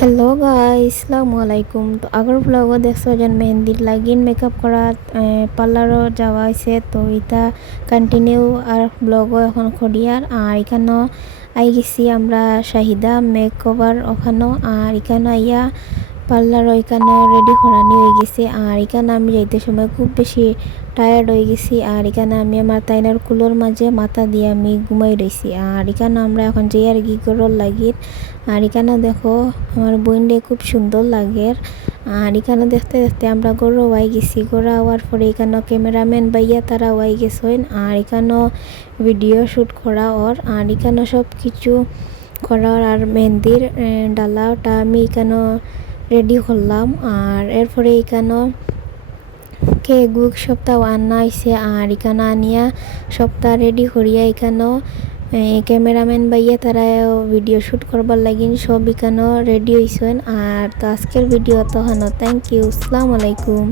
Hello guys, আসসালামু আলাইকুম। তো আগর ব্লগও দেখছো যেন মেহেন্দির লাগিন মেকআপ করা পার্লারও যাওয়া হয়েছে। তো এটা কন্টিনিউ আর ব্লগও এখন করিয়ার। আর এখানেও আই গেছি আমরা শাহিদা মেকওভার ওখানেও। আর এখানে আইয়া পার্লার ওইখানে রেডি করানি হয়ে গেছে। আর এখানে আমি যাইতে সময় খুব বেশি টায়ার্ড হয়ে গেছি। আর এখানে আমি আমার তাইনার কুলোর মাঝে মাথা দিয়ে আমি ঘুমাই রয়েছি। আর এখানে আমরা এখন যাই আর কি করল লাগির। আর এখানে দেখো আমার বোনডে খুব সুন্দর লাগে। আর এখানে দেখতে দেখতে আমরা গরু ওয়াই গেছি। গড়া হওয়ার পরে এখানে ক্যামেরাম্যান বাইয়া তারা ওয়াই গেছেন। আর এখানেও ভিডিও শ্যুট করা ওর। আর এখানে সব কিছু করার আর মেহেন্দির ডালাটা আমি এখানেও রেডি করলাম। আর এরপরে এখানেও কেক বুক সপ্তাহ আনা হয়েছে। আর এখানে আনিয়া সপ্তাহ রেডি করিয়া এখানেও ক্যামেরাম্যান বাইয়া তারা ভিডিও শ্যুট করবার লাগিন সব এখানেও রেডি হয়েছেন। আর তো আজকের ভিডিও তো হন। থ্যাংক ইউ, আসসালামু আলাইকুম।